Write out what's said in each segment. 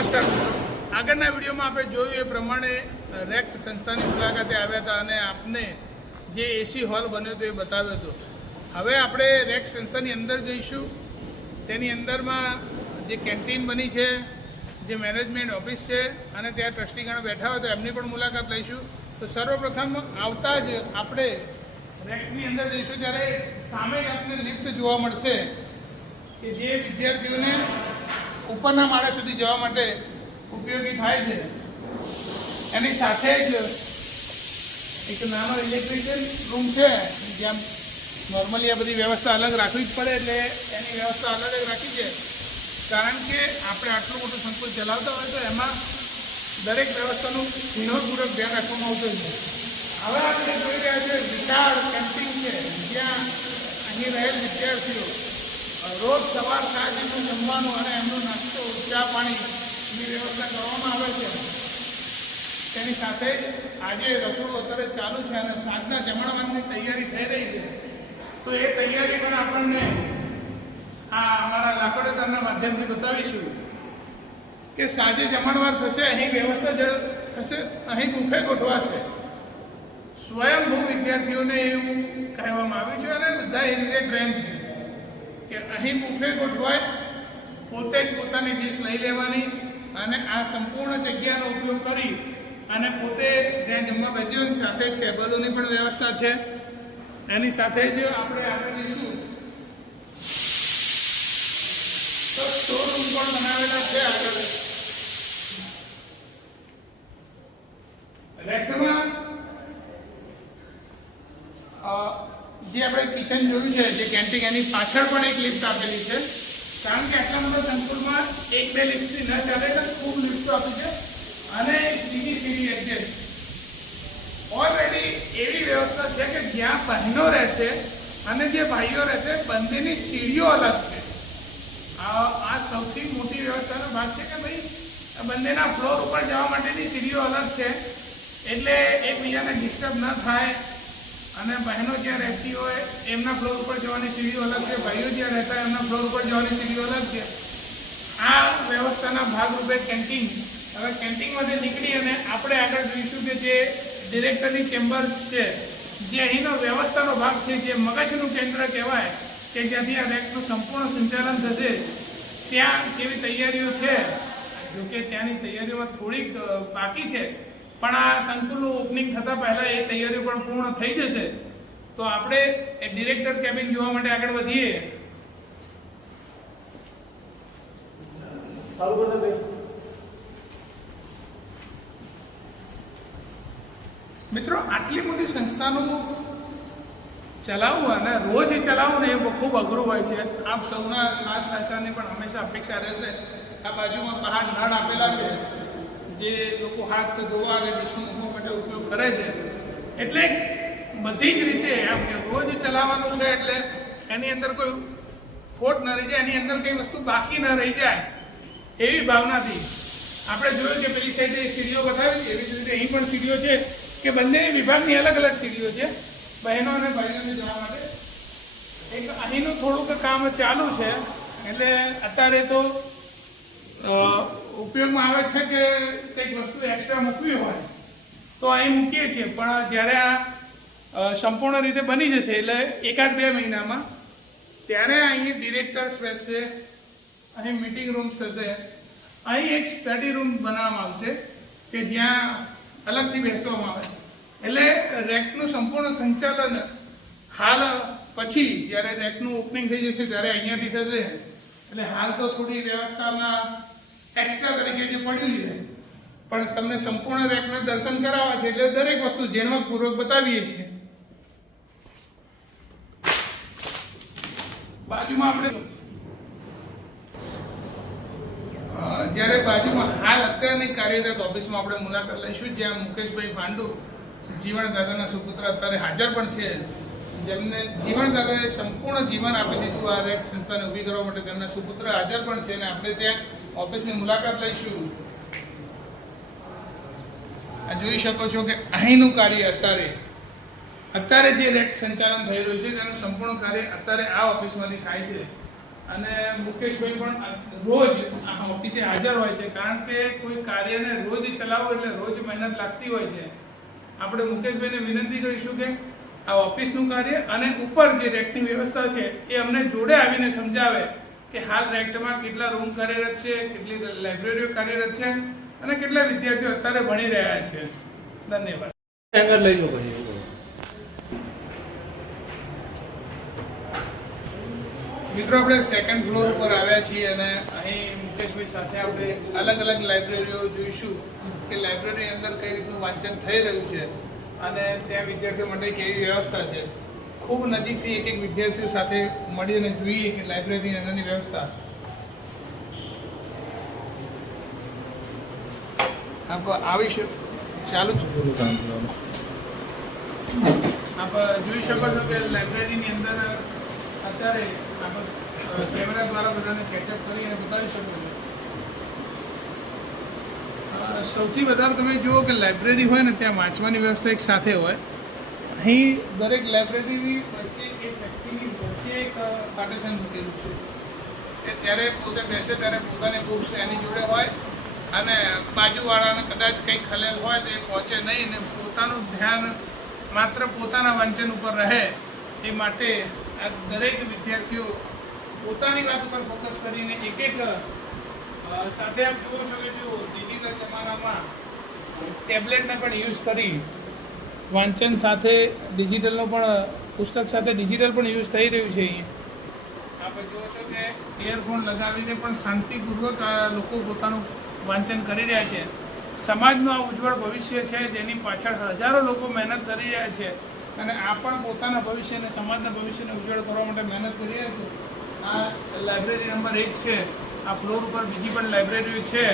નમસ્કાર મિત્રો, આગળના વિડીયોમાં આપણે જોયું એ પ્રમાણે રેક્ટ સંસ્થાની મુલાકાતે આવ્યા હતા અને આપને જે એસી હોલ બન્યો હતો એ બતાવ્યો હતો. હવે આપણે રેક્ટ સંસ્થાની અંદર જઈશું. તેની અંદરમાં જે કેન્ટીન બની છે, જે મેનેજમેન્ટ ઓફિસ છે અને ત્યાં ટ્રસ્ટીગણ બેઠા હોય તો એમની પણ મુલાકાત લઈશું. તો સર્વપ્રથમ આવતા જ આપણે રેક્ટની અંદર જઈશું ત્યારે સામે જ આપને લિફ્ટ જોવા મળશે કે જે વિદ્યાર્થીઓને ઉપરના માળા સુધી જવા માટે ઉપયોગી થાય છે. એની સાથે જ એક નાનો ઇલેક્ટ્રિકલ રૂમ છે, જ્યાં નોર્મલી આ બધી વ્યવસ્થા અલગ રાખવી જ પડે એટલે એની વ્યવસ્થા અલગ જ રાખી છે, કારણ કે આપણે આટલું મોટું સંકુલ ચલાવતા હોય તો એમાં દરેક વ્યવસ્થાનું ઝીણવટપૂર્વક ધ્યાન રાખવામાં આવતું છે. હવે આપણે જોઈ રહ્યા છે વિશાળ કેમ્પિંગ છે, જ્યાં અહીં રહેલ વિદ્યાર્થીઓ રોજ સવાર સાંજનું જમવાનું અને એમનો નાસ્તો ચા પાણીની વ્યવસ્થા કરવામાં આવે છે. તેની સાથે જ આજે રસોડું અત્યારે ચાલુ છે અને સાંજના જમણવારની તૈયારી થઈ રહી છે. તો એ તૈયારી પણ આપણને આ અમારા લાકડોના માધ્યમથી બતાવીશું કે સાંજે જમણવાર થશે, અહીં વ્યવસ્થા થશે, અહીં બુફે ગોઠવાશે. સ્વયંભૂ વિદ્યાર્થીઓને એવું કહેવામાં આવ્યું છે અને બધા એ રીતે ટ્રેન છે કે અહીં બુફે ગોઠવાય, પોતે જ પોતાની ડીશ લઈ લેવાની અને આ સંપૂર્ણ જગ્યાનો ઉપયોગ કરી અને પોતે જ્યાં જમવા બેસ્યો સાથે ટેબલોની પણ વ્યવસ્થા છે. એની સાથે જ આપણે આગળ જઈશું તો સ્ટોર રૂમ પણ બનાવેલા છે. આગળ રેક્ટમાં જે આપણે કિચન જોયું છે, જે કેન્ટીન, એની પાછળ પણ એક લિફ્ટ આપેલી છે, કારણ કે આટલા મોટા સંકુલમાં એક બે લિફ્ટથી ન ચાલે તો ખૂબ લિફ્ટો આપી છે અને બીજી સીડી એડજસ્ટ. ઓલરેડી એવી વ્યવસ્થા છે કે જ્યાં બહેનો રહેશે અને જે ભાઈઓ રહેશે બંનેની સીડીઓ અલગ છે. આ સૌથી મોટી વ્યવસ્થાનો ભાગ છે કે ભાઈ બંનેના ફ્લોર ઉપર જવા માટેની સીડીઓ અલગ છે, એટલે એકબીજાને ડિસ્ટર્બ ન થાય. અને બહેનો જ્યાં રહેતી હોય એમના ફ્લોર ઉપર જવાની સીડીઓ અલગ છે, ભાઈઓ જ્યાં રહેતા હોય એમના ફ્લોર ઉપર જવાની સીડીઓ અલગ છે. આ વ્યવસ્થાના ભાગરૂપે કેન્ટીન. હવે કેન્ટીનમાંથી નીકળી અને આપણે આગળ જોઈશું કે જે ડિરેક્ટરની ચેમ્બર્સ છે, જે અહીંનો વ્યવસ્થાનો ભાગ છે, જે મગજનું કેન્દ્ર કહેવાય કે જ્યાંથી આ રેક્ટનું સંપૂર્ણ સંચાલન થશે, ત્યાં કેવી તૈયારીઓ છે. જોકે ત્યાંની તૈયારીઓમાં થોડીક બાકી છે, પણ આ સંકુલનું ઓપનિંગ થતાં પહેલાં એ તૈયારીઓ પણ પૂર્ણ થઈ જશે. તો આપણે એ ડિરેક્ટર કેબિન જોવા માટે આગળ વધીએ. મિત્રો, આટલી મોટી સંસ્થાનું ચલાવવું અને રોજ ચલાવવું ને એ ખૂબ અઘરું હોય છે. આપ સૌના સાથ સહકારની પણ હંમેશા અપેક્ષા રહેશે. આ બાજુમાં બહાર નળ આપેલા છે, જે લોકો હાથ ધોવા અને ડીશું મૂકવા માટે ઉપયોગ કરે છે. એટલે બધી જ રીતે આમ રોજ ચલાવવાનું છે, એટલે એની અંદર કોઈ ખોટ ન રહી જાય, એની અંદર કઈ વસ્તુ બાકી ન રહી જાય, એવી ભાવનાથી આપણે જોયું કે પેલી સાઈડે સીડીઓ બતાવી છે, એવી જ રીતે અહીં પણ સીડીઓ છે કે બંને વિભાગની અલગ અલગ સીડીઓ છે બહેનો અને ભાઈઓને જવા માટે. એક અહીંનું થોડુંક કામ ચાલુ છે, એટલે અત્યારે તો ઉપયોગમાં આવે છે કે કંઈક વસ્તુ એક્સ્ટ્રા મૂકવી હોય તો અહીં મૂકીએ છીએ, પણ જ્યારે આ સંપૂર્ણ રીતે બની જશે એટલે 1-2 મહિનામાં, ત્યારે અહીં ડિરેક્ટર્સ બેસશે, અહીં મીટિંગ રૂમ્સ થશે, અહીં એક સ્ટડી રૂમ બનાવવામાં આવશે કે જ્યાં અલગથી બેસવામાં આવે. એટલે રેક્ટનું સંપૂર્ણ સંચાલન હાલ પછી જ્યારે રેક્ટનું ઓપનિંગ થઈ જશે ત્યારે અહીંયાથી થશે. એટલે હાલ તો થોડી વ્યવસ્થામાં એક્સ્ટ્રા તરીકે જે પડ્યું છે, પણ તમને સંપૂર્ણ રેકના દર્શન કરાવવા છે એટલે દરેક વસ્તુ ઝીણવટપૂર્વક બતાવીએ છીએ. બાજુમાં આપણે જ્યારે બાજુમાં હાલ અત્યારની કાર્યરત ઓફિસમાં આપણે મુલાકાત લઈશું, જ્યાં મુકેશભાઈ પાંડુ, જીવણદાદાના સુપુત્ર, અત્યારે હાજર પણ છે, જેમને જીવણદાદાએ સંપૂર્ણ જીવન આપી દીધું આ રેક્ટ સંસ્થાને ઊભી કરવા માટે. તેમના સુપુત્ર હાજર પણ છે અને આપણે ત્યાં ઓફિસની મુલાકાત લઈશું. આ જોઈ શકો છો કે અહીંનું કાર્ય અત્યારે જે રેક્ટ સંચાલન થઈ રહ્યું છે તેનું સંપૂર્ણ કાર્ય અત્યારે આ ઓફિસમાંથી થાય છે. અને મુકેશભાઈ પણ રોજ આ ઓફિસે હાજર હોય છે, કારણ કે કોઈ કાર્યને રોજ ચલાવવું એટલે રોજ મહેનત લાગતી હોય છે. આપણે મુકેશભાઈને વિનંતી કરીશું કે આ ઓફિસનું કાર્ય અને ઉપર જે રેકની વ્યવસ્થા છે એ અમને જોડે આવીને સમજાવે કે હાલ રેકમાં કેટલા રૂમ કાર્યરત છે, કેટલી લાઇબ્રેરીઓ કાર્યરત છે અને કેટલા વિદ્યાર્થીઓ અત્યારે ભણી રહ્યા છે. ધન્યવાદ. મિત્રો, આપણે સેકન્ડ ફ્લોર ઉપર આવ્યા છીએ અને અહીં મુકેશભાઈ સાથે આપણે અલગ અલગ લાઇબ્રેરીઓ જોઈશું કે લાઇબ્રેરી અંદર કઈ રીતનું વાંચન થઈ રહ્યું છે અને ત્યાં વિદ્યાર્થીઓ માટે કેવી વ્યવસ્થા છે. ખૂબ નજીકથી એક એક વિદ્યાર્થીઓ સાથે મળીને જોઈએ કે લાઇબ્રેરીની અંદરની વ્યવસ્થા. આપ આવીશું, ચાલુ જ પૂરું કામ કરવાનું. આપ જોઈ શકો છો કે લાઇબ્રેરીની અંદર અત્યારે આપ કેમેરા દ્વારા બધાને કેચઅપ કરી અને બતાવી શકો છો. સૌથી વધારે તમે જુઓ કે લાઇબ્રેરી હોય ને ત્યાં વાંચવાની વ્યવસ્થા એક સાથે હોય. અહીં દરેક લાઇબ્રેરીની વચ્ચે એક વ્યક્તિની વચ્ચે એક પાર્ટીશન મૂકેલું છે કે ત્યારે પોતે બેસે ત્યારે પોતાની બુક્સ એની જોડે હોય અને બાજુવાળાને કદાચ કંઈ ખલેલ હોય તો એ પહોંચે નહીં ને પોતાનું ધ્યાન માત્ર પોતાના વાંચન ઉપર રહે એ માટે આ દરેક વિદ્યાર્થીઓ પોતાની વાત ઉપર ફોકસ કરીને એક એક સાથે આપ જુઓ છો કે જો ડિજિટલ જમાનામાં ટેબ્લેટને પણ યુઝ કરી વાંચન સાથે ડિજિટલનો પણ પુસ્તક સાથે ડિજિટલ પણ યુઝ થઈ રહ્યું છે. અહીંયા આપણે જુઓ છો કે ઇયરફોન લગાવીને પણ શાંતિપૂર્વક આ લોકો પોતાનું વાંચન કરી રહ્યા છે. સમાજનું આ ઉજ્જવળ ભવિષ્ય છે જેની પાછળ હજારો લોકો મહેનત કરી રહ્યા છે અને આ પણ પોતાના ભવિષ્યને સમાજના ભવિષ્યને ઉજ્જવળ કરવા માટે મહેનત કરી રહ્યા છે. આ લાઇબ્રેરી નંબર 1 છે. આ ફ્લોર ઉપર બીજી પણ લાઇબ્રેરીઓ છે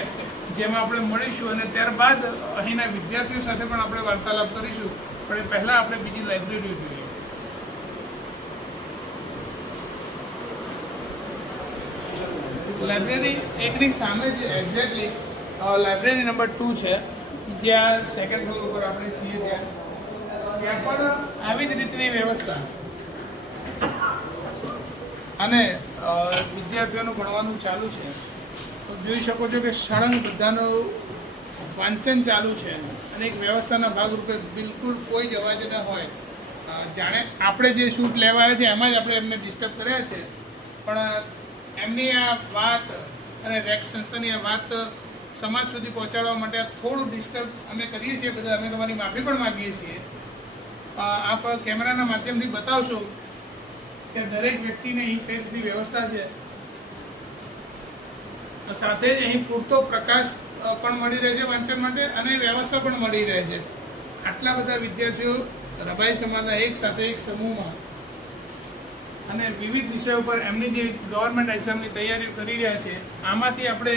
જેમાં આપણે મળીશું અને ત્યારબાદ અહીંના વિદ્યાર્થીઓ સાથે પણ આપણે વાર્તાલાપ કરીશું. પણ એ પહેલાં આપણે બીજી લાઇબ્રેરીઓ જોઈએ. લાઇબ્રેરી એકની સામે જ એક્ઝેક્ટલી લાઇબ્રેરી નંબર 2 છે, જ્યાં સેકન્ડ ફ્લોર ઉપર આપણે છીએ ત્યાં પણ આવી જ રીતની વ્યવસ્થા અને વિદ્યાર્થીઓનું ભણવાનું ચાલુ છે. તો જોઈ શકો છો કે સળંગ બધાનું વાંચન ચાલુ છે અને એક વ્યવસ્થાના ભાગરૂપે બિલકુલ કોઈ જ અવાજ ન હોય. જાણે આપણે જે શૂટ લેવા આવ્યા છે એમાં જ આપણે એમને ડિસ્ટર્બ કર્યા છે, પણ એમની આ વાત અને રેક સંસ્થાની આ વાત સમાજ સુધી પહોંચાડવા માટે થોડું ડિસ્ટર્બ અમે કરીએ છીએ. બધા અમે તમારી માફી પણ માગીએ છીએ. આપ કેમેરાના માધ્યમથી બતાવશો કે દરેક વ્યક્તિને અહીં કઈ રીતની વ્યવસ્થા છે. સાથે જ અહીં પૂરતો પ્રકાશ પણ મળી રહે છે વાંચન માટે અને વ્યવસ્થા પણ મળી રહે છે. આટલા બધા વિદ્યાર્થીઓ રબાઈ સમાજના એક સાથે એક સમૂહમાં અને વિવિધ વિષયો પર એમની જે ગવર્મેન્ટ એક્ઝામની તૈયારીઓ કરી રહ્યા છે આમાંથી આપણે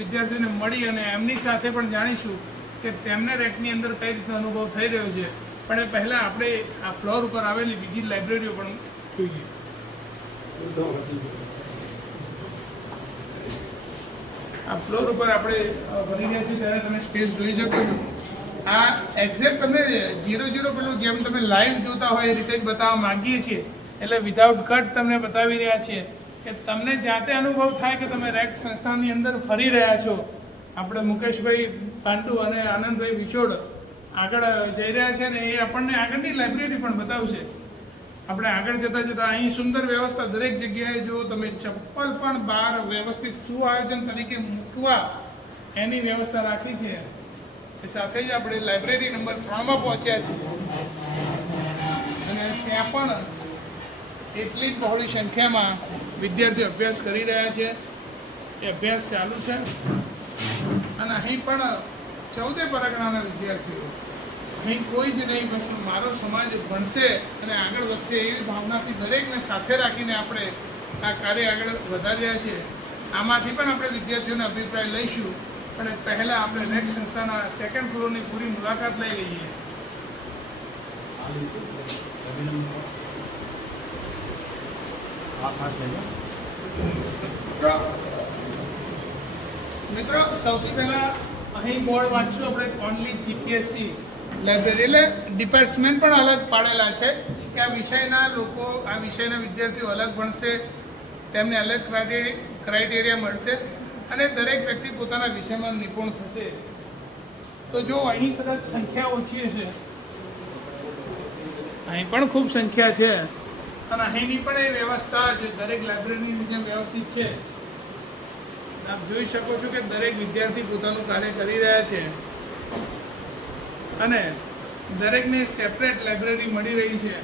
વિદ્યાર્થીઓને મળી અને એમની સાથે પણ જાણીશું કે તેમને રેકની અંદર કઈ રીતનો અનુભવ થઈ રહ્યો છે. પણ એ પહેલાં આપણે આ ફ્લોર ઉપર આવેલી બીજી લાઇબ્રેરીઓ પણ જોઈએ. આ ફ્લોર ઉપર આપણે ભણી રહ્યા છીએ ત્યારે તમે સ્પેસ જોઈ શકો છો. આ એક્ઝેક્ટ તમે 0-0 પેલું જેમ તમે લાઈવ જોતા હોય એ રીતે જ બતાવવા માગીએ છીએ. એટલે વિધાઉટ કટ તમને બતાવી રહ્યા છીએ કે તમને જાતે અનુભવ થાય કે તમે રેક સંસ્થાની અંદર ફરી રહ્યા છો. આપણે મુકેશભાઈ પાંડુ અને આનંદભાઈ વિછોડ આગળ જઈ રહ્યા છે ને એ આપણને આગળની લાઇબ્રેરી પણ બતાવશે. આપણે આગળ જતાં અહીં સુંદર વ્યવસ્થા દરેક જગ્યાએ જો તમે ચપ્પલ પણ બહાર વ્યવસ્થિત સુઆયોજન તરીકે મૂકવા એની વ્યવસ્થા રાખી છે. એ સાથે જ આપણે લાઇબ્રેરી નંબર 3માં પહોંચ્યા છીએ અને ત્યાં પણ એટલી જ બહોળી સંખ્યામાં વિદ્યાર્થીઓ અભ્યાસ કરી રહ્યા છે. એ અભ્યાસ ચાલુ છે અને અહીં પણ 14 પરગણાના વિદ્યાર્થીઓ. અહીં કોઈ જ નહીં, બસ મારો સમાજ ભણશે અને આગળ વધશે એવી ભાવનાથી દરેકને સાથે રાખીને આપણે આ કાર્ય આગળ વધારી રહ્યા છીએ. આમાંથી પણ આપણે વિદ્યાર્થીઓનો અભિપ્રાય લઈશું, પણ પહેલાં આપણે રેક સંસ્થાના સેકન્ડ ફ્લોરની પૂરી મુલાકાત લઈ લઈએ. મિત્રો, સૌથી પહેલાં અહીં બોર્ડ વાંચશું આપણે ઓનલી જીપીએસસી લાઇબ્રેરી. એટલે ડિપાર્ટમેન્ટ પણ અલગ પાડેલા છે કે આ વિષયના લોકો, આ વિષયના વિદ્યાર્થીઓ અલગ ભણશે તેમને અલગ ક્રાઇટેરિયા મળશે અને દરેક વ્યક્તિ પોતાના વિષયમાં નિપુણ થશે. તો જો અહીં કદાચ સંખ્યા ઓછી હશે, અહીં પણ ખૂબ સંખ્યા છે અને અહીંની પણ એ વ્યવસ્થા જે દરેક લાઇબ્રેરીની જેમ વ્યવસ્થિત છે. આપ જોઈ શકો છો કે દરેક વિદ્યાર્થી પોતાનું કાર્ય કરી રહ્યા છે અને દરેકને સેપરેટ લાઇબ્રેરી મળી રહી છે.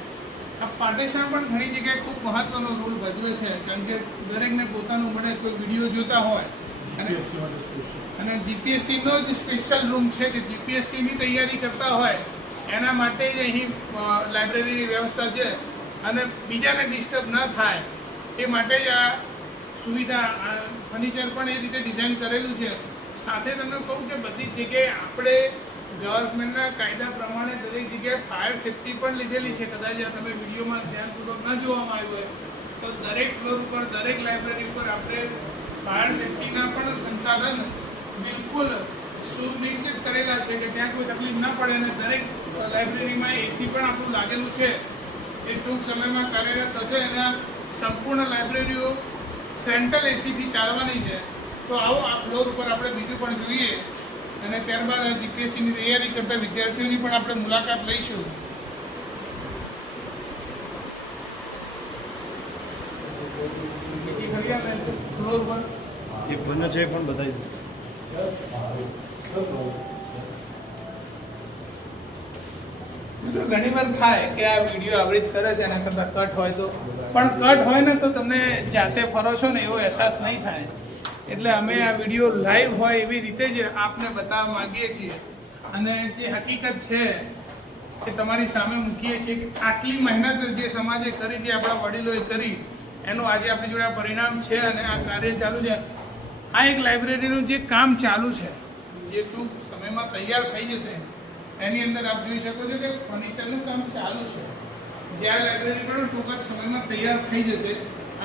આ પાર્ટીશન પણ ઘણી જગ્યાએ ખૂબ મહત્ત્વનો રોલ ભજવે છે, કારણ કે દરેકને પોતાનું મળે. કોઈ વિડીયો જોતા હોય અને જીપીએસસીનો જ સ્પેશિયલ રૂમ છે કે જીપીએસસીની તૈયારી કરતા હોય એના માટે જ અહીં લાઇબ્રેરીની વ્યવસ્થા છે અને બીજાને ડિસ્ટર્બ ન થાય એ માટે જ આ સુવિધા ફર્નિચર પણ એ રીતે ડિઝાઇન કરેલું છે. સાથે તમને કહું કે બધી જ જગ્યાએ આપણે ગવર્મેન્ટના કાયદા પ્રમાણે દરેક જગ્યાએ ફાયર સેફ્ટી પણ લીધેલી છે. કદાચ તમે વિડીયોમાં ધ્યાનપૂર્વક ન જોવામાં આવ્યું હોય તો દરેક ફ્લોર ઉપર દરેક લાઇબ્રેરી ઉપર આપણે ફાયર સેફ્ટીના પણ સંસાધન બિલકુલ સુનિશ્ચિત કરેલા છે કે ત્યાં કોઈ તકલીફ ના પડે. અને દરેક લાઇબ્રેરીમાં એસી પણ આપણું લાગેલું છે, એ ટૂંક સમયમાં કાર્યરત થશે અને સંપૂર્ણ લાઇબ્રેરીઓ સેન્ટ્રલ એસીથી ચાલવાની છે. તો આવો આ ફ્લોર ઉપર આપણે બીજું પણ જોઈએ અને ત્યારબાદ જીપીએસસીની તૈયારી કરતા વિદ્યાર્થીઓની પણ આપણે મુલાકાત લઈશું. ફ્લોર પર એક બંને છે પણ બતાવી ઘણી વાર થાય કે આ વિડીયો આવી રીતે કરે છે એના કરતાં કટ હોય તો, પણ કટ હોય ને તો તમને જાતે ફરો છો ને એવો અહેસાસ નહીં થાય. એટલે અમે આ વિડીયો લાઈવ હોય એવી રીતે જ આપને બતાવવા માંગીએ છીએ અને જે હકીકત છે એ તમારી સામે મૂકીએ છીએ કે આટલી મહેનત જે સમાજે કરી, જે આપણા વડીલોએ કરી, એનું આજે આપણી જોડે પરિણામ છે અને આ કાર્ય ચાલુ છે. આ એક લાઇબ્રેરીનું જે કામ ચાલુ છે, જે ટૂંક સમયમાં તૈયાર થઈ જશે, એની અંદર આપ જોઈ શકો છો કે ફર્નિચરનું કામ ચાલુ છે. જ્યાં લાઇબ્રેરી પણ ટૂંક જ સમયમાં તૈયાર થઈ જશે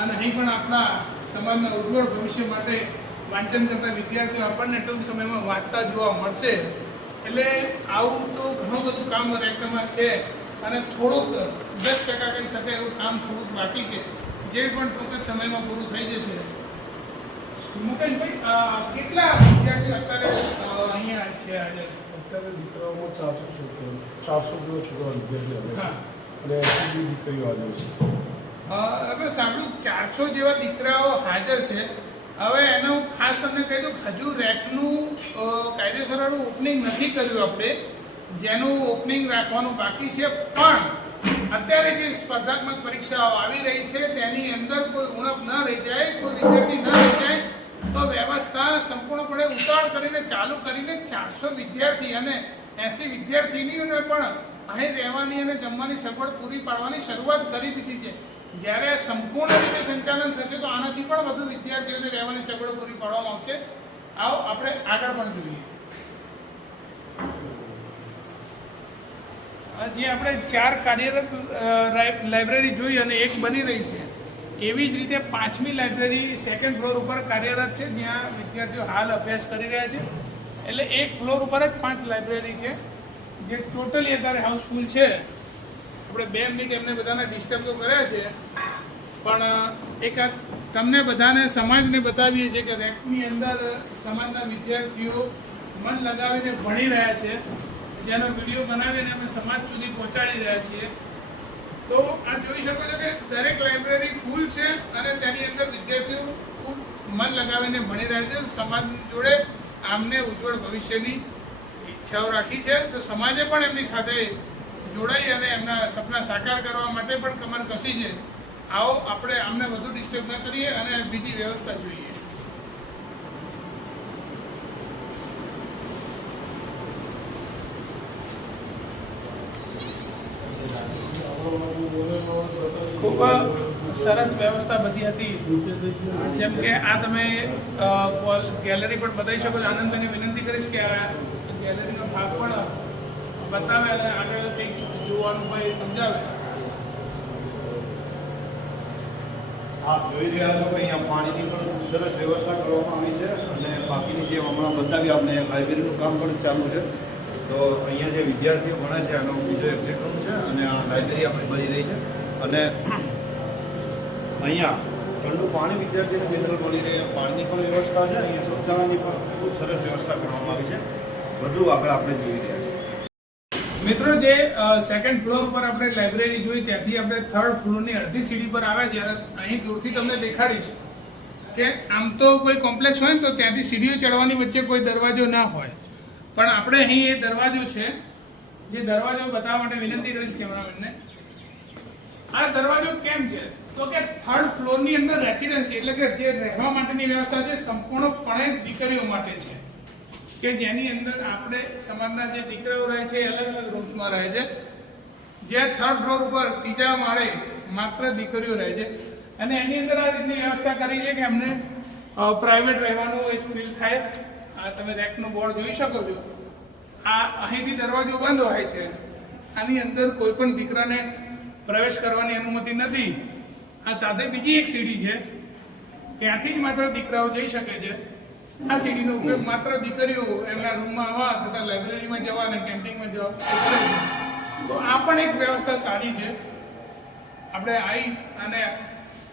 અને અહીં પણ આપણા સમાજના ઉજ્જવળ ભવિષ્ય માટે વાંચન કરતા વિદ્યાર્થીઓ આપણને ટૂંક સમયમાં વાંચતા જોવા મળશે. એટલે આવું તો ઘણું બધું કામ રેક્ટમાં છે અને થોડુંક 10% કહી શકાય એવું કામ થોડુંક બાકી છે, જે પણ ટૂંક જ સમયમાં પૂરું થઈ જશે. મુકેશભાઈ, કેટલા વિદ્યાર્થીઓ અત્યારે અહીંયા છે? આજે અત્યારે દીકરાઓમાં 400 જેવો છોકરા વિદ્યાર્થીઓ હા અને 80 દીકરીઓ હાજર છે. આપણે સાંભળ્યું 400 જેવા દીકરાઓ હાજર છે. હવે એનું ખાસ તમને કહી દઉં, હજુ રેકનું કાયદેસરનું ઓપનિંગ નથી કર્યું આપણે, જેનું ઓપનિંગ રાખવાનું બાકી છે. પણ અત્યારે જે સ્પર્ધાત્મક પરીક્ષાઓ આવી રહી છે તેની અંદર કોઈ ઉણપ ન રહી જાય, કોઈ વિદ્યાર્થી ન રહી જાય, તો વ્યવસ્થા સંપૂર્ણપણે ઉતાવળ કરીને ચાલુ કરીને 400 વિદ્યાર્થી અને 80 વિદ્યાર્થીનીઓને પણ અહીં રહેવાની અને જમવાની સગવડ પૂરી પાડવાની શરૂઆત કરી દીધી છે. જ્યારે સંપૂર્ણ રીતે સંચાલન થશે તો આનાથી પણ વધુ વિદ્યાર્થીઓને રહેવાની સગવડ પૂરી પાડવામાં આવશે. આવો આપણે આગળ પણ જોઈએ. જે આપણે 4 કાર્યરત લાઇબ્રેરી જોઈ અને એક બની રહી છે, એવી જ રીતે 5મી લાઇબ્રેરી સેકન્ડ ફ્લોર ઉપર કાર્યરત છે, જ્યાં વિદ્યાર્થીઓ હાલ અભ્યાસ કરી રહ્યા છે. એટલે એક ફ્લોર ઉપર જ 5 લાઇબ્રેરી છે, જે ટોટલી અત્યારે હાઉસફુલ છે. આપણે 2 મિનિટ એમને બધાને ડિસ્ટર્બ તો કર્યા છે, પણ એક તમને બધાને સમાજને બતાવીએ છીએ કે રેકની અંદર સમાજના વિદ્યાર્થીઓ મન લગાવીને ભણી રહ્યા છે, જેનો વિડીયો બનાવીને અમે સમાજ સુધી પહોંચાડી રહ્યા છીએ. તો આ જોઈ શકો છો કે દરેક લાઇબ્રેરી ફૂલ છે અને તેની અંદર વિદ્યાર્થીઓ ખૂબ મન લગાવીને ભણી રહ્યા છે. સમાજ જોડે આમને ઉજ્જવળ ભવિષ્યની ઈચ્છાઓ રાખી છે, તો સમાજે પણ એમની સાથે જોડાઈ અને એમના સપના સાકાર કરવા માટે પણ કમર કસી છે. આવો આપણે આમને વધુ ડિસ્ટર્બ ન કરીએ અને બીજી વ્યવસ્થા જોઈએ. ખૂબ સરસ વ્યવસ્થા બધી હતી. જેમ કે આ તમે ગેલેરી પણ બતાવી શકો છો. આનંદની વિનંતી કરીશ કે આ ગેલેરીનો ભાગ પણ બતાવે અને આગળ કંઈક જોવાનું હોય સમજાવે. આપ જોઈ રહ્યા છો કે અહીંયા પાણીની પણ ખૂબ સરસ વ્યવસ્થા કરવામાં આવી છે અને બાકીની જે હમણાં બતાવી આપણે લાઇબ્રેરીનું કામ પણ ચાલુ છે. તો અહીંયા જે વિદ્યાર્થીઓ ભણે છે આનો બીજો એક્ઝિટ રૂમ છે અને આ લાઇબ્રેરી આપણી બની રહી છે. અને અહીંયા ઠંડુ પાણી વિદ્યાર્થીને મિનરલ મળી રહે, પાણીની પણ વ્યવસ્થા છે. અહીંયા શૌચાલયની પણ ખૂબ સરસ વ્યવસ્થા કરવામાં આવી છે. વધુ આગળ આપણે જોઈ રહ્યા છીએ. મિત્રો, જે સેકન્ડ ફ્લોર પર આપણે લાઇબ્રેરી જોઈ ત્યાંથી આપણે થર્ડ ફ્લોરની અડધી સીડી પર આવ્યા છીએ. અહીં દૂરથી તમને દેખાડીશ કે આમ તો કોઈ કોમ્પ્લેક્સ હોય ને તો ત્યાંથી સીડીઓ ચડવાની વચ્ચે કોઈ દરવાજો ના હોય, પણ આપણે અહીં એ દરવાજો છે, જે દરવાજો બતાવવા માટે વિનંતી કરીશ કેમેરામેનને. આ દરવાજો કેમ છે તો કે થર્ડ ફ્લોરની અંદર રેસિડેન્સી એટલે કે જે રહેવા માટેની વ્યવસ્થા છે સંપૂર્ણપણે દીકરીઓ માટે છે, કે જેની અંદર આપણે સમાજના જે દીકરાઓ રહે છે એ અલગ અલગ રૂમ્સમાં રહે છે. જે થર્ડ ફ્લોર ઉપર ત્રીજા માળે માત્ર દીકરીઓ રહે છે અને એની અંદર આ રીતની વ્યવસ્થા કરી છે કે અમને પ્રાઇવેટ રહેવાનું એક ફીલ થાય. આ તમે રેકનું બોર્ડ જોઈ શકો છો. આ અહીંથી દરવાજો બંધ હોય છે. આની અંદર કોઈ પણ દીકરાને પ્રવેશ કરવાની અનુમતિ નથી. આ સાથે બીજી એક સીડી છે, ત્યાંથી જ માત્ર દીકરાઓ જઈ શકે છે. આ સીડીનો ઉપયોગ માત્ર દીકરીઓ એમના રૂમમાં આવવા તથા લાઇબ્રેરીમાં જવા અને કેન્ટીનમાં જવા કરે છે. તો આ પણ એક વ્યવસ્થા સારી છે. આપણે આવી અને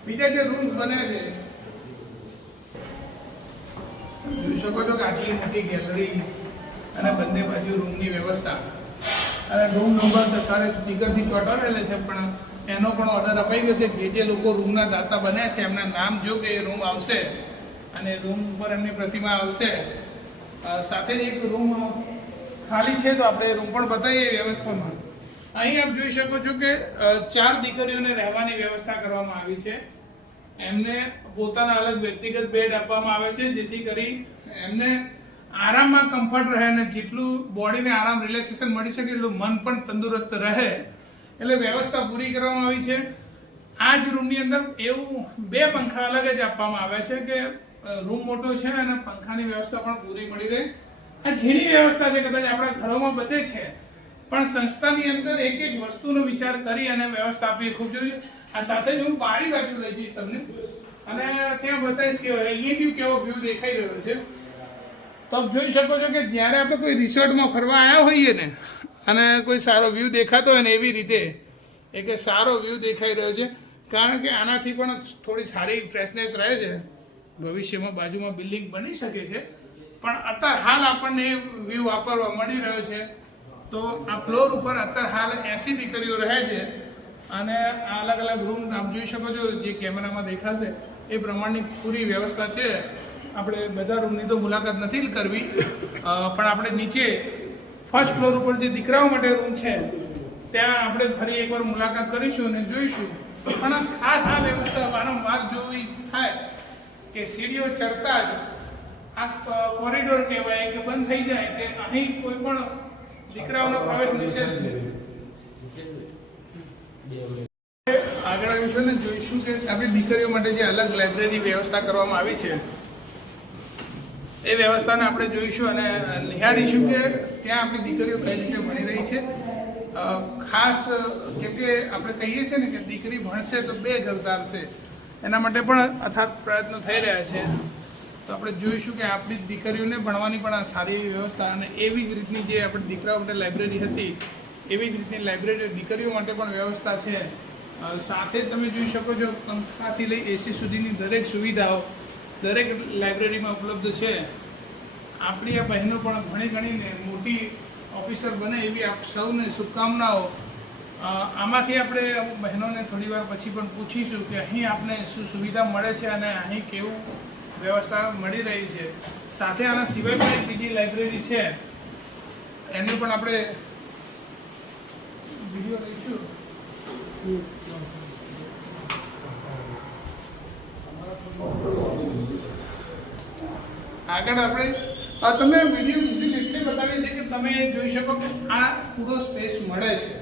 બીજા જે રૂમ બન્યા છે જોઈ શકો છો કે આટલી મોટી ગેલેરી અને બંને બાજુ રૂમની વ્યવસ્થા. અને રૂમ નંબર સરકારે સ્પીકરથી ચોંટાડેલા છે, પણ એનો પણ ઓર્ડર અપાઈ ગયો છે. જે લોકો રૂમના દાતા બન્યા છે એમના નામ જો કે એ રૂમ આવશે અને રૂમ ઉપર એમની પ્રતિમા આવશે. સાથે જ એક રૂમ ખાલી છે તો આપણે રૂમ પણ બતાવીએ વ્યવસ્થામાં. અહીં આપ જોઈ શકો છો કે 4 દીકરીઓને રહેવાની વ્યવસ્થા કરવામાં આવી છે. એમને પોતાના અલગ વ્યક્તિગત બેડ આપવામાં આવે છે, જેથી કરી એમને આરામમાં કમ્ફર્ટ રહે અને જેટલું બોડીને આરામ રિલેક્સેશન મળી શકે એટલું મન પણ તંદુરસ્ત રહે એટલે વ્યવસ્થા પૂરી કરવામાં આવી છે. આ જ રૂમની અંદર એવું 2 પંખા અલગ જ આપવામાં આવે છે કે રૂમ મોટો છે અને પંખાની વ્યવસ્થા પણ પૂરી મળી રહે. આ ઝીણી વ્યવસ્થા છે, કદાચ આપણા ઘરોમાં બધે છે, પણ સંસ્થાની અંદર એક એક વસ્તુનો વિચાર કરી અને વ્યવસ્થા આપવી ખૂબ જોઈએ. આ સાથે જ હું બારી બાજુ લઈ જઈશ તમને અને ત્યાં બતાવીશ કે અહીંયાથી કેવો વ્યૂ દેખાઈ રહ્યો છે. તો આપ જોઈ શકો છો કે જ્યારે આપણે કોઈ રિસોર્ટમાં ફરવા આવ્યા હોઈએ ને અને કોઈ સારો વ્યૂ દેખાતો હોય ને એવી રીતે એક સારો વ્યૂ દેખાઈ રહ્યો છે. કારણ કે આનાથી પણ થોડી સારી ફ્રેશનેસ રહે છે. ભવિષ્યમાં બાજુમાં બિલ્ડિંગ બની શકે છે, પણ અત્યારે હાલ આપણને એ વ્યૂ વાપરવા મળી રહ્યો છે. તો આ ફ્લોર ઉપર અત્યારે હાલ 80 દીકરીઓ રહે છે અને આ અલગ અલગ રૂમ આપ જોઈ શકો છો, જે કેમેરામાં દેખાશે એ પ્રમાણની પૂરી વ્યવસ્થા છે. આપણે બધા રૂમની તો મુલાકાત નથી કરવી, પણ આપણે નીચે ફર્સ્ટ ફ્લોર ઉપર જે દીકરાઓ માટે રૂમ છે ત્યાં આપણે ફરી એકવાર મુલાકાત કરીશું અને જોઈશું. પણ ખાસ આ વ્યવસ્થા વારંવાર જોવી થાય કે સીડીઓ ચડતા જ આ કોરિડોર કહેવાય કે બંધ થઈ જાય તે અહીં કોઈ પણ દીકરાઓનો પ્રવેશ નિષેધ છે. આગળ આવીશું ને જોઈશું કે આપણી દીકરીઓ માટે જે અલગ લાઇબ્રેરી વ્યવસ્થા કરવામાં આવી છે એ વ્યવસ્થાને આપણે જોઈશું અને નિહાળીશું કે ત્યાં આપણી દીકરીઓ કઈ રીતે ભણી રહી છે. ખાસ કેમ કે આપણે કહીએ છીએ ને કે દીકરી ભણશે તો 2 ઘર તારશે, એના માટે પણ અથાગ પ્રયત્નો થઈ રહ્યા છે. તો આપણે જોઈશું કે આપણી દીકરીઓને ભણવાની પણ સારી વ્યવસ્થા અને એવી જ રીતની જે આપણે દીકરાઓ માટે લાઇબ્રેરી હતી એવી જ રીતની લાઇબ્રેરી દીકરીઓ માટે પણ વ્યવસ્થા છે. સાથે જ તમે જોઈ શકો છો પંખાથી લઈ એસી સુધીની દરેક સુવિધાઓ દરેક લાઇબ્રેરીમાં ઉપલબ્ધ છે. આપણી આ બહેનો પણ ઘણી ઘણીને મોટી ઓફિસર બને એવી આપ સૌને શુભકામનાઓ. આમાંથી આપણે અમુક બહેનોને થોડી વાર પછી પણ પૂછીશું કે અહીં આપને શું સુવિધા મળે છે અને અહીં કેવું વ્યવસ્થા મળી રહી છે. સાથે આના સિવાય પણ એક બીજી લાઇબ્રેરી છે એનું પણ આપણે વિડીયો લઈશું. આગળ આપણે તમને વિડીયો વિઝ્યુઅલ એટલે બતાવીએ છીએ કે તમે જોઈ શકો કે આ પૂરો સ્પેસ મળે છે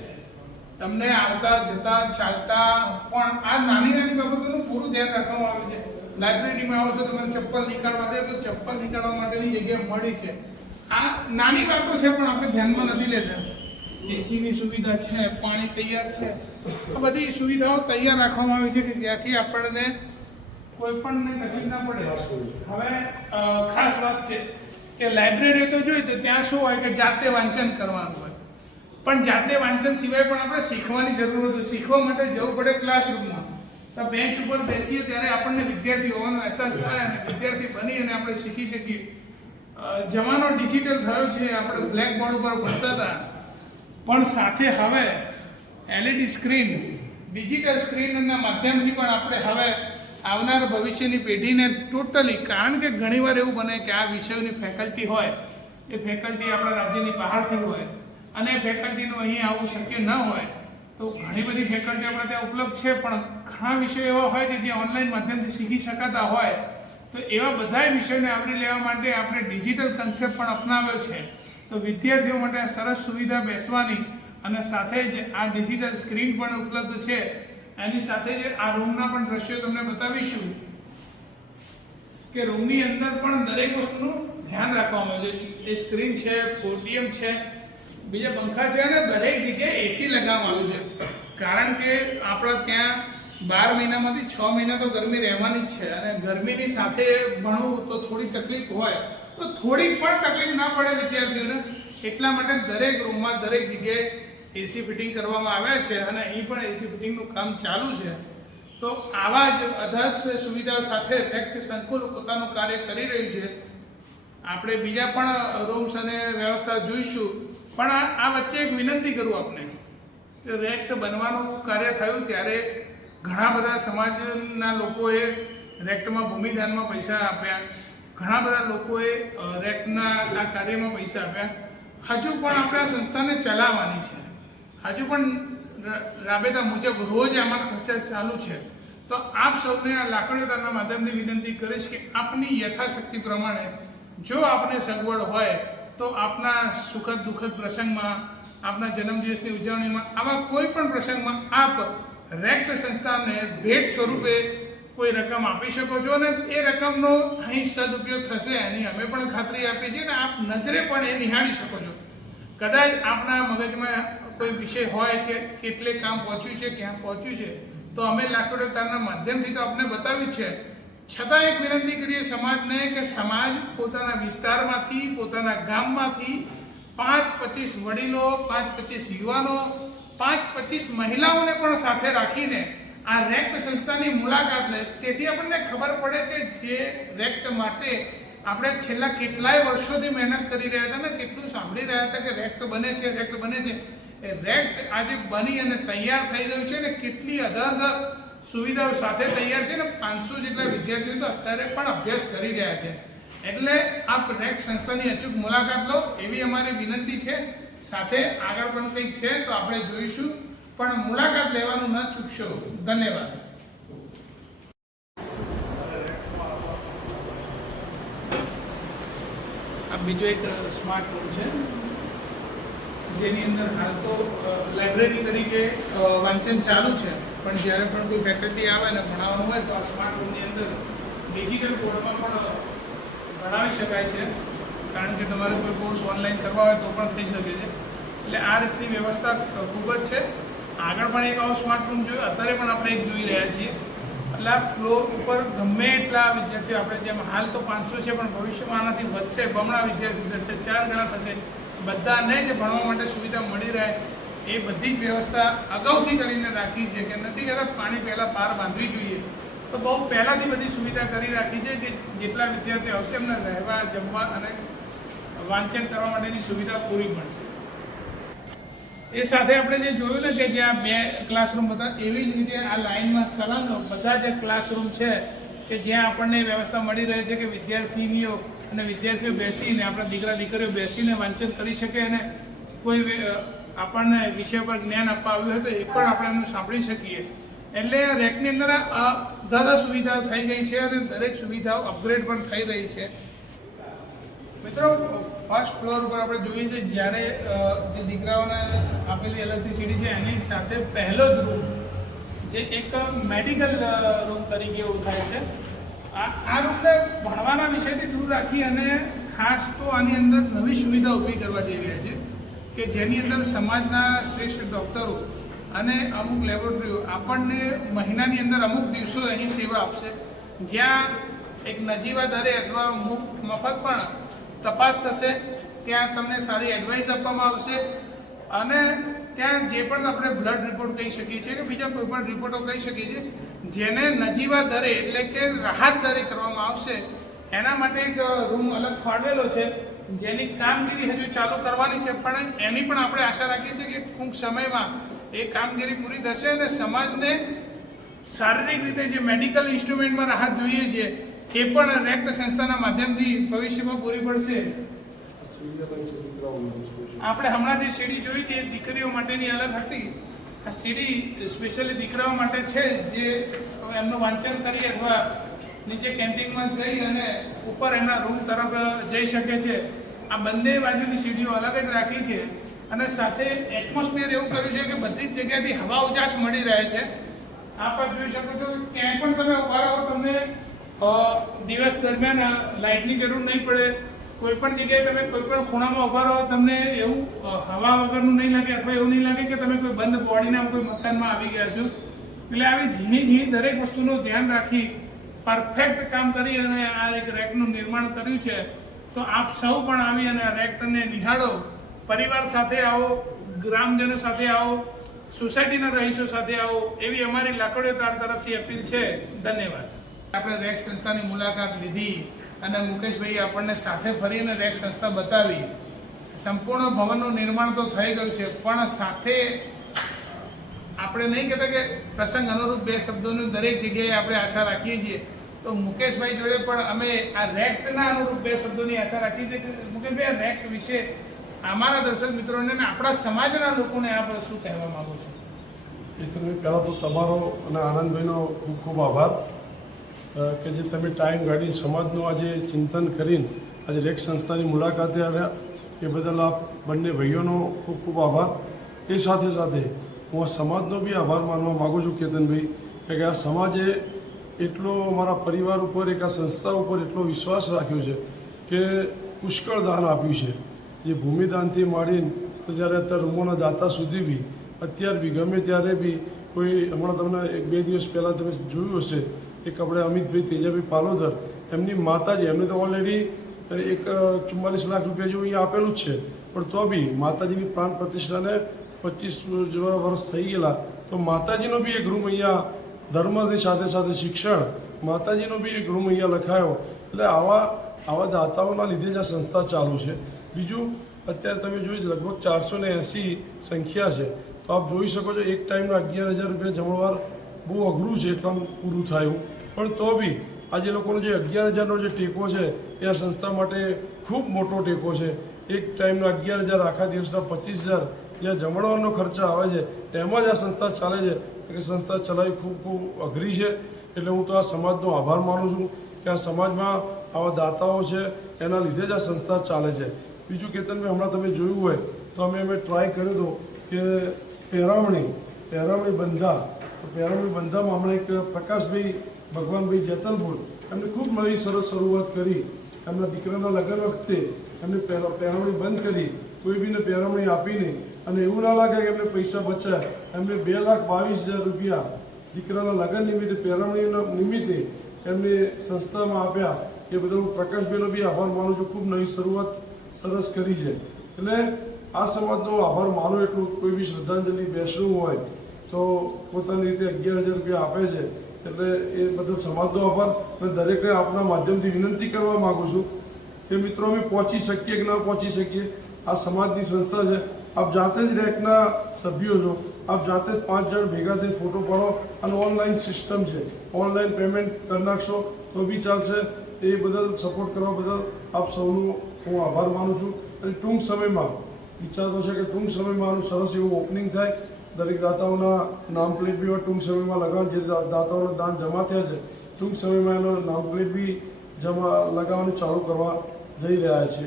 તમને આવતા જતા ચાલતા. પણ આ નાની નાની બાબતોનું પૂરું ધ્યાન રાખવામાં આવ્યું છે. લાઇબ્રેરીમાં આવો છો તમારે ચપ્પલ નીકાળવા દે તો ચપ્પલ નીકાળવા માટેની જગ્યા મળી છે. આ નાની વાતો છે પણ આપણે ધ્યાનમાં નથી લેતા. એસીની સુવિધા છે, પાણી તૈયાર છે, આ બધી સુવિધાઓ તૈયાર રાખવામાં આવી છે કે ત્યાંથી આપણને કોઈ પણ તકલીફ ના પડે. હવે ખાસ વાત છે કે લાઇબ્રેરી તો જોઈ તો ત્યાં શું હોય કે જાતે વાંચન કરવાનું હોય, પણ જાતે વાંચન સિવાય પણ આપણે શીખવાની જરૂર હતી. શીખવા માટે જવું પડે ક્લાસરૂમમાં. તો બેન્ચ ઉપર બેસીએ ત્યારે આપણને વિદ્યાર્થી હોવાનો અહેસાસ થાય અને વિદ્યાર્થી બની અને આપણે શીખી શકીએ. જમાનો ડિજિટલ થયો છે. આપણે બ્લેક બોર્ડ ઉપર ભણતા હતા, પણ સાથે હવે LED સ્ક્રીન, ડિજિટલ સ્ક્રીનના માધ્યમથી પણ આપણે હવે આવનાર ભવિષ્યની પેઢીને ટોટલી, કારણ કે ઘણીવાર એવું બને કે આ વિષયની ફેકલ્ટી હોય, એ ફેકલ્ટી આપણા રાજ્યની બહારથી હોય અને ફેકલ્ટીનું અહીં આવવું શક્ય ન હોય. તો ઘણી બધી ફેકલ્ટી આપણે ત્યાં ઉપલબ્ધ છે, પણ ઘણા વિષયો એવા હોય કે જે ઓનલાઈન માધ્યમથી શીખી શકાતા હોય. તો એવા બધા વિષયોને આવરી લેવા માટે આપણે ડિજિટલ કન્સેપ્ટ પણ અપનાવ્યો છે. તો વિદ્યાર્થીઓ માટે આ સરસ સુવિધા બેસવાની અને સાથે જ આ ડિજિટલ સ્ક્રીન પણ ઉપલબ્ધ છે. એની સાથે જ આ રૂમના પણ દ્રશ્યો તમને બતાવીશું કે રૂમની અંદર પણ દરેક વસ્તુનું ધ્યાન રાખવામાં આવે છે. એ સ્ક્રીન છે, પોડિયમ છે, બીજા પંખા છે અને દરેક જગ્યાએ એસી લગાવવામાં આવ્યું છે. કારણ કે આપણા ત્યાં 12 મહિનામાંથી 6 મહિના તો ગરમી રહેવાની જ છે અને ગરમીની સાથે ભણવું તો થોડી તકલીફ હોય, તો થોડી પણ તકલીફ ના પડે વિદ્યાર્થીઓને એટલા માટે દરેક રૂમમાં દરેક જગ્યાએ એસી ફિટિંગ કરવામાં આવ્યા છે અને અહીં પણ એસી ફિટિંગનું કામ ચાલુ છે. તો આવા જ અદ્ભુત સુવિધાઓ સાથે રેક્ટ સંકુલ પોતાનું કાર્ય કરી રહ્યું છે. આપણે બીજા પણ રૂમ્સ અને વ્યવસ્થા જોઈશું, પણ આ વચ્ચે એક વિનંતી કરું આપને. રેક્ટ બનવાનું કાર્ય થયું ત્યારે ઘણા બધા સમાજના લોકોએ રેક્ટમાં ભૂમિદાનમાં પૈસા આપ્યા, ઘણા બધા લોકોએ રેક્ટના આ કાર્યમાં પૈસા આપ્યા. હજુ પણ આપણે આ સંસ્થાને ચલાવવાની છે. હજુ પણ રાબેતા મુજબ રોજ આમાં ખર્ચા ચાલુ છે. તો આપ સૌને આ લાકડીદારના માધ્યમથી વિનંતી કરીશ કે આપની યથાશક્તિ પ્રમાણે જો આપને સગવડ હોય તો આપના સુખદ દુઃખદ પ્રસંગમાં, આપના જન્મદિવસની ઉજવણીમાં, આવા કોઈ પણ પ્રસંગમાં આપ રેક્ટ સંસ્થાને ભેટ સ્વરૂપે કોઈ રકમ આપી શકો છો અને એ રકમનો અહીં સદુપયોગ થશે એની અમે પણ ખાતરી આપીએ છીએ અને આપ નજરે પણ એ નિહાળી શકો છો. કદાચ આપના મગજમાં કોઈ વિષય હોય કે કેટલે કામ પહોંચ્યું છે, ક્યાં પહોંચ્યું છે, તો અમે લાકડો તારના માધ્યમથી તો આપને બતાવ્યું છે. છતાં એક વિનંતી કરીએ સમાજને કે સમાજ પોતાના વિસ્તારમાંથી, પોતાના ગામમાંથી 5-25 વડીલો, 5-25 યુવાનો, 5-25 મહિલાઓને પણ સાથે રાખીને આ રેક્ટ સંસ્થાની મુલાકાત લે. તેથી આપણને ખબર પડે કે જે રેક્ટ માટે આપણે છેલ્લા કેટલાય વર્ષોથી મહેનત કરી રહ્યા હતા ને કેટલું સાંભળી રહ્યા હતા કે રેક્ટ બને છે, રેક્ટ બને છે. એ રેક્ટ આજે બની અને તૈયાર થઈ ગયું છે ને કેટલી અદ્ભુત સુવિધાઓ સાથે તૈયાર છે ને 500 જેટલા વિદ્યાર્થીઓ તો અત્યારે પણ અભ્યાસ કરી રહ્યા છે. એટલે આપ રેક્ટ સંસ્થાની અચૂક મુલાકાત લો એવી અમારી વિનંતી છે. સાથે આગળ પણ કંઈક છે તો આપણે જોઈશું, પણ મુલાકાત લેવાનું ન ચૂકશો. ધન્યવાદ. આ બીજો એક સ્માર્ટ રૂમ છે જેની અંદર હાલ તો લાઇબ્રેરી તરીકે વાંચન ચાલુ છે, પણ જ્યારે પણ કોઈ ફેકલ્ટી આવે ને ભણાવવાનું હોય તો આ સ્માર્ટ રૂમની અંદર ડિજિટલ બોર્ડમાં પણ ભણાવી શકાય છે. કારણ કે તમારે કોઈ કોર્સ ઓનલાઈન કરવા હોય તો પણ થઈ શકે છે. એટલે આ રીતની વ્યવસ્થા ખૂબ જ છે. આગળ પણ એક આવો સ્માર્ટ રૂમ જોયો, અત્યારે પણ આપણે એક જોઈ રહ્યા છીએ. એટલે આ ફ્લોર ઉપર ગમે એટલા વિદ્યાર્થીઓ, આપણે જેમ હાલ તો 500 છે પણ ભવિષ્યમાં આનાથી વધશે, બમણા વિદ્યાર્થીઓ થશે, 4 ગણા થશે. બધાને જે ભણવા માટે સુવિધા મળી રહે એ બધી જ વ્યવસ્થા અગાઉથી કરીને રાખી છે. કે નથી કહેતા પાણી પહેલાં પાર બાંધવી જોઈએ, તો બહુ પહેલાંથી બધી સુવિધા કરી રાખી છે કે જેટલા વિદ્યાર્થીઓ આવશે એમને રહેવા, જમવા અને વાંચન કરવા માટેની સુવિધા પૂરી મળશે. એ સાથે આપણે જે જોયું ને કે જ્યાં 2 ક્લાસરૂમ હતા, એવી જ રીતે આ લાઇનમાં સળંગ બધા જ ક્લાસરૂમ છે કે જ્યાં આપણને વ્યવસ્થા મળી રહે છે કે વિદ્યાર્થીનીઓ અને વિદ્યાર્થીઓ બેસીને, આપણા દીકરા દીકરીઓ બેસીને વાંચન કરી શકે અને કોઈ આપણને વિષય પર જ્ઞાન આપવા આવ્યું હોય તો એ પણ આપણે એમનું સાંભળી શકીએ. એટલે રેકની અંદર દાદા સુવિધાઓ થઈ ગઈ છે અને દરેક સુવિધાઓ અપગ્રેડ પણ થઈ રહી છે. મિત્રો, ફર્સ્ટ ફ્લોર ઉપર આપણે જોઈએ છીએ જ્યારે જે દીકરાઓને આપેલી અલગથી સીડી છે એની સાથે પહેલો જ રૂમ જે એક મેડિકલ રૂમ તરીકે ઓળખાય છે. આ રૂમને ભણવાના વિષયથી દૂર રાખી અને ખાસ તો આની અંદર નવી સુવિધા ઊભી કરવા જઈ રહ્યા છે કે જેની અંદર સમાજના શ્રેષ્ઠ ડૉક્ટરો અને અમુક લેબોરેટરીઓ આપણને મહિનાની અંદર અમુક દિવસો અહીં સેવા આપશે, જ્યાં એક નજીવા દરે અથવા મફત પણ તપાસ થશે. ત્યાં તમને સારી એડવાઇસ આપવામાં આવશે અને ત્યાં જે પણ આપણે બ્લડ રિપોર્ટ કહી શકીએ છીએ કે બીજા કોઈ પણ રિપોર્ટો કહી શકીએ છીએ, જેને નજીવા દરે એટલે કે રાહત દરે કરવામાં આવશે એના માટે એક રૂમ અલગ ફાળવેલો છે, જેની કામગીરી હજુ ચાલુ કરવાની છે, પણ એની પણ આપણે આશા રાખીએ છીએ કે ટૂંક સમયમાં એ કામગીરી પૂરી થશે અને સમાજને શારીરિક રીતે જે મેડિકલ ઇન્સ્ટ્રુમેન્ટમાં રાહત જોઈએ છે એ પણ રેક્ટ સંસ્થાના માધ્યમથી ભવિષ્યમાં પૂરી પડશે. આપણે હમણાં જે સીડી જોઈ હતી એ દીકરીઓ માટેની અલગ હતી. આ સીડી સ્પેશિયલી દીકરાઓ માટે છે, જે એમનું વાંચન કરી અથવા નીચે કેન્ટીનમાં જઈ અને ઉપર એમના રૂમ તરફ જઈ શકે છે. આ બંને બાજુની સીડીઓ અલગ જ રાખી છે અને સાથે એટમોસ્ફિયર એવું કર્યું છે કે બધી જ જગ્યાથી હવા ઉજાસ મળી રહે છે. આપ જોઈ શકો છો ક્યાંય પણ તમે ઉભા રહો, તમને દિવસ દરમિયાન લાઇટની જરૂર નહીં પડે. કોઈ પણ જગ્યાએ તમે કોઈ પણ ખૂણામાં ઉભા રહો, તમને એવું હવા વગરનું નહીં લાગે અથવા એવું નહીં લાગે કે તમે કોઈ બંધ બોડીના કોઈ મકાનમાં આવી ગયા છો. એટલે આવી ઝીણી ઝીણી દરેક વસ્તુનું ધ્યાન રાખી પરફેક્ટ કામ કરી અને આ એક રેકનું નિર્માણ કર્યું છે. તો આપ સૌ પણ આવી અને રેકને નિહાળો, પરિવાર સાથે આવો, ગ્રામજનો સાથે આવો, સોસાયટીના રહીશો સાથે આવો, એવી અમારી લાકડીઓ તાર તરફથી અપીલ છે. ધન્યવાદ. આપણે રેક સંસ્થાની મુલાકાત લીધી અને મુકેશભાઈ આપણને સાથે ફરીને રેક સંસ્થા બતાવી. સંપૂર્ણ ભવનનું નિર્માણ તો થઈ ગયું છે, પણ સાથે આપણે નહીં કહેતા કે પ્રસંગ અનુરૂપ બે શબ્દોની દરેક જગ્યાએ આપણે આશા રાખીએ છીએ. તો મુકેશભાઈ જોડે પણ અમે આ રેક્ટના અનુરૂપ બે શબ્દોની આશા રાખીએ છીએ. મુકેશભાઈ, આ રેક્ટ વિશે અમારા દર્શક મિત્રોને અને આપણા સમાજના લોકોને આપ શું કહેવા માંગો છો? પહેલાં તો તમારો અને આનંદભાઈનો ખૂબ ખૂબ આભાર કે જે તમે ટાઈમ કાઢી સમાજનું આજે ચિંતન કરીને આજે રેક સંસ્થાની મુલાકાતે આવ્યા, એ બદલ આપ બંને ભાઈઓનો ખૂબ ખૂબ આભાર. એ સાથે સાથે હું આ સમાજનો બી આભાર માનવા માગું છું કેતનભાઈ, કે આ સમાજે એટલો અમારા પરિવાર ઉપર, એક આ સંસ્થા ઉપર એટલો વિશ્વાસ રાખ્યો છે કે પુષ્કળ દાન આપ્યું છે. જે ભૂમિદાનથી માંડીને તો જ્યારે અત્યારે રૂમોના દાતા સુધી બી, અત્યાર બી, ગમે ત્યારે બી કોઈ, હમણાં તમને 1-2 દિવસ પહેલાં તમે જોયું હશે, એક આપણે અમિતભાઈ તેજાભાઈ પાલોદર, એમની માતાજી, એમને તો ઓલરેડી એક 44 લાખ રૂપિયા જેવું અહીંયા આપેલું જ છે, પણ તો બી માતાજીની પ્રાણ પ્રતિષ્ઠાને 25 જેવા વર્ષ થઈ ગયેલા, તો માતાજીનો બી એક રૂમ અહીંયા, ધર્મની સાથે સાથે શિક્ષણ, માતાજીનો બી એક રૂમ અહીંયા લખાયો. એટલે આવા દાતાઓના લીધે જ આ સંસ્થા ચાલુ છે. બીજું, અત્યારે તમે જોઈ લગભગ 480 સંખ્યા છે, તો આપ જોઈ શકો છો એક ટાઈમના 11,000 રૂપિયા જમણવાર બહુ અઘરું છે એટલામાં પૂરું થયું, પણ તો બી આજે લોકોનો જે 11,000નો જે ટેકો છે એ આ સંસ્થા માટે ખૂબ મોટો ટેકો છે. એક ટાઈમના 11,000, આખા દિવસના 25,000 જે જમણવારનો ખર્ચા આવે છે તેમાં જ આ સંસ્થા ચાલે છે. કે સંસ્થા ચલાવી ખૂબ ખૂબ અઘરી છે. એટલે હું તો આ સમાજનો આભાર માનું છું કે આ સમાજમાં આવા દાતાઓ છે, એના લીધે જ આ સંસ્થા ચાલે છે. બીજું કેતનભાઈ, હમણાં તમે જોયું હોય તો અમે ટ્રાય કર્યો હતો કે પહેરામણી બંધામાં હમણાં એક પ્રકાશભાઈ ભગવાનભાઈ જેતલપુર, એમને ખૂબ નવી સરસ શરૂઆત કરી. એમના દીકરાના લગ્ન વખતે એમને પહેરામણી બંધ કરી, કોઈ બીને પહેરામણી આપીને, અને એવું ના લાગે કે એમને પૈસા બચાય, એમને 2,22,000 રૂપિયા દીકરાના લગ્ન નિમિત્તે, પહેરામણીના નિમિત્તે એમને સંસ્થામાં આપ્યા. એ બદલ હું પ્રકાશભાઈનો બી આભાર માનું છું. ખૂબ નવી શરૂઆત સરસ કરી છે. એટલે આ સમાજનો આભાર માનો એટલું. કોઈ બી શ્રદ્ધાંજલિ બેસવું હોય તો પોતાની રીતે 11,000 રૂપિયા આપે છે, એટલે એ બદલ સમાજનો આભાર. અને દરેકને આપના માધ્યમથી વિનંતી કરવા માગું છું કે મિત્રો, અમે પહોંચી શકીએ કે ના પહોંચી શકીએ, આ સમાજની સંસ્થા છે. આપ જાતે જ રેકના સભ્યો છો, આપ જાતે જ 5 જણ ભેગા થઈ ફોટો પાડો, અને ઓનલાઈન સિસ્ટમ છે, ઓનલાઈન પેમેન્ટ કરી નાખશો તો બી ચાલશે. એ બદલ સપોર્ટ કરવા બદલ આપ સૌનો હું આભાર માનું છું. અને ટૂંક સમયમાં વિચારતો છે કે ટૂંક સમયમાં આનું સરસ એવું ઓપનિંગ થાય. દરેક દાતાઓના નામ પ્લેટ બી ટૂંક સમયમાં લગાવવા, જે દાતાઓના દાન જમા થયા છે ટૂંક સમયમાં એનો નામ પ્લેટ બી લગાવવાનું ચાલુ કરવા જઈ રહ્યા છે.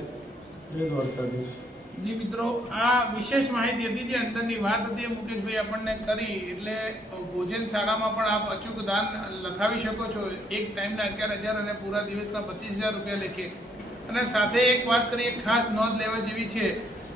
જય દ્વારકાધીશ. જી મિત્રો, આ વિશેષ માહિતી હતી, જે અંદરની વાત હતી મુકેશભાઈ આપણને કરી. એટલે ભોજન શાળામાં પણ આપ અચૂક દાન લખાવી શકો છો. એક ટાઈમના 11,000 અને પૂરા દિવસના 25,000 રૂપિયા લેખે. અને સાથે એક વાત કરીએ, ખાસ નોંધ લેવા જેવી છે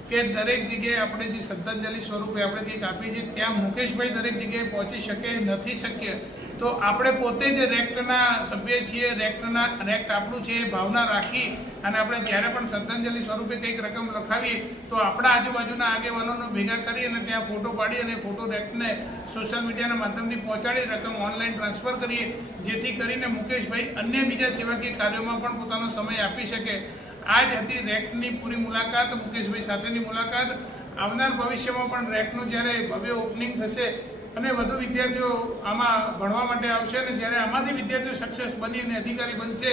કે દરેક જગ્યાએ આપણે જે શ્રદ્ધાંજલિ સ્વરૂપે આપણે કંઈક આપીએ છીએ, ત્યાં મુકેશભાઈ દરેક જગ્યાએ પહોંચી શકે નથી શક્ય, તો આપણે પોતે જ રેક્ટના સભ્ય છીએ, રેક્ટ આપણું છે એ ભાવના રાખી અને આપણે જ્યારે પણ શ્રદ્ધાંજલિ સ્વરૂપે કંઈક રકમ લખાવીએ તો આપણા આજુબાજુના આગેવાનોને ભેગા કરી અને ત્યાં ફોટો પાડી અને ફોટો રેક્ટને સોશિયલ મીડિયાના માધ્યમથી પહોંચાડી રકમ ઓનલાઈન ટ્રાન્સફર કરીએ, જેથી કરીને મુકેશભાઈ અન્ય બીજા સેવાકીય કાર્યોમાં પણ પોતાનો સમય આપી શકે. આ જ હતી રેક્ટની પૂરી મુલાકાત, મુકેશભાઈ સાથેની મુલાકાત. આવનાર ભવિષ્યમાં પણ રેક્ટનું જ્યારે ભવ્ય ઓપનિંગ થશે અને વધુ વિદ્યાર્થીઓ આમાં ભણવા માટે આવશે અને જ્યારે આમાંથી વિદ્યાર્થીઓ સક્સેસ બની અને અધિકારી બનશે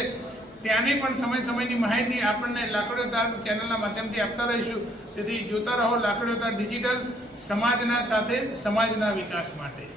ત્યાંની પણ સમયની માહિતી આપણને લાકડીઓ તાર ચેનલના માધ્યમથી આપતા રહીશું. તેથી જોતા રહો લાકડીઓ તાર ડિજિટલ, સમાજના સાથે સમાજના વિકાસ માટે.